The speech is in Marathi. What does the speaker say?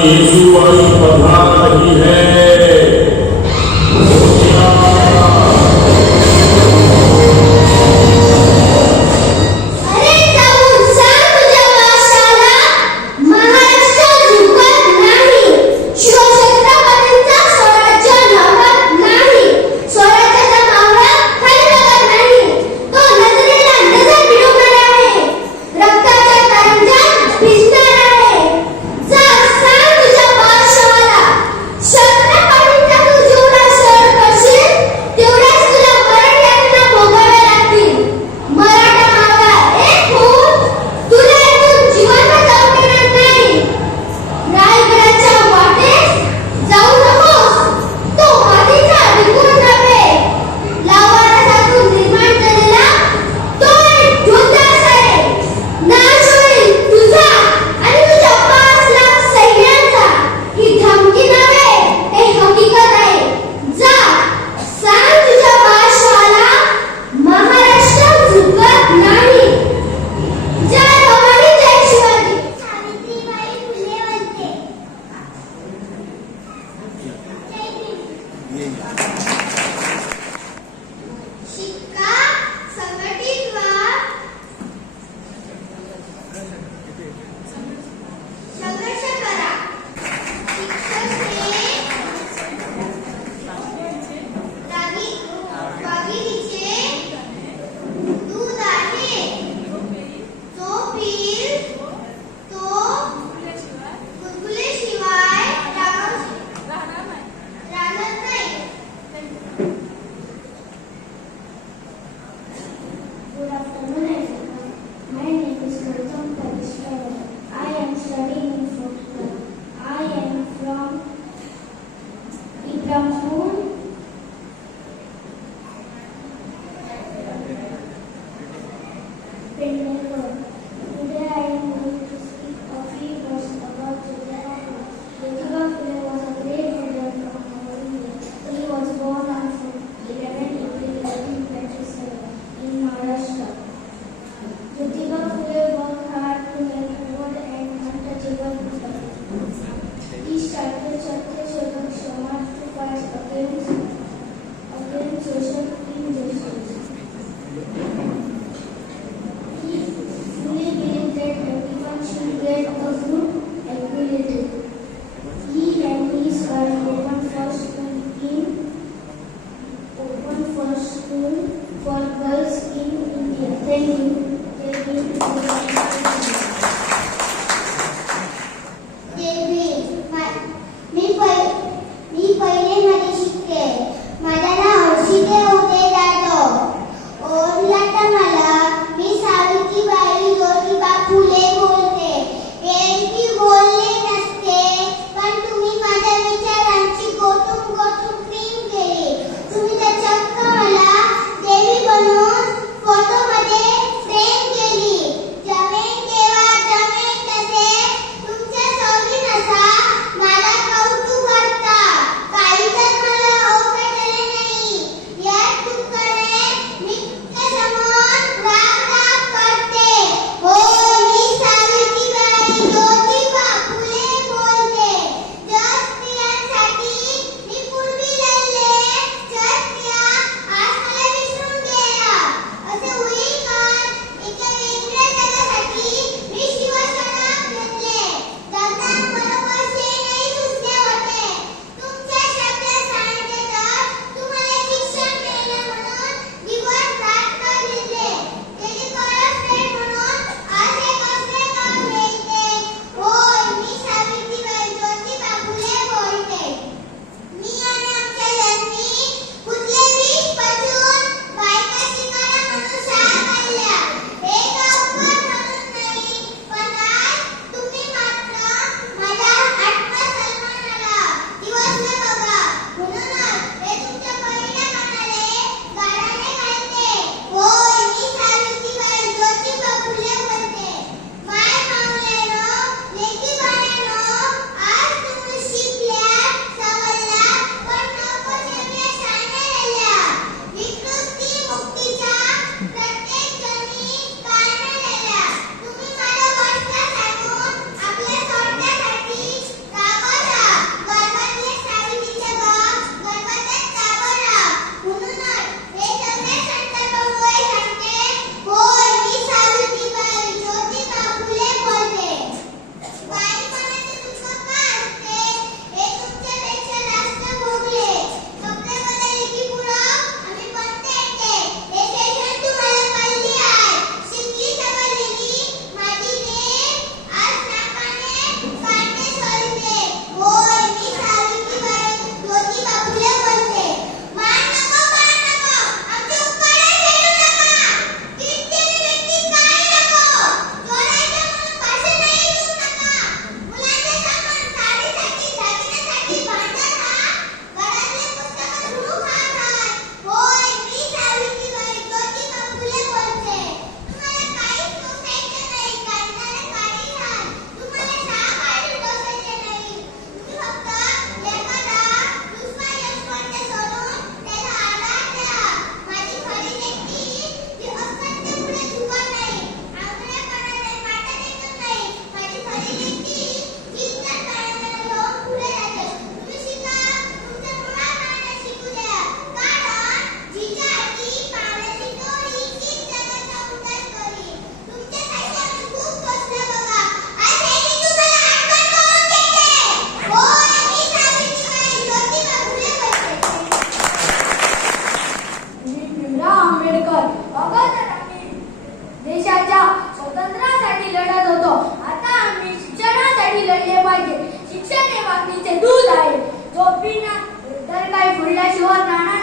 यीशु मसीह पधार नहीं है। fica आंबेडकर अगोदर आम्ही देशाच्या स्वातंत्र्यासाठी लढत होतो. आता आम्ही शिक्षणासाठी लढले पाहिजे. शिक्षण हे बाकीचे दूध आहे. जो पिणार तर काही फुडल्याशिवाय राहणार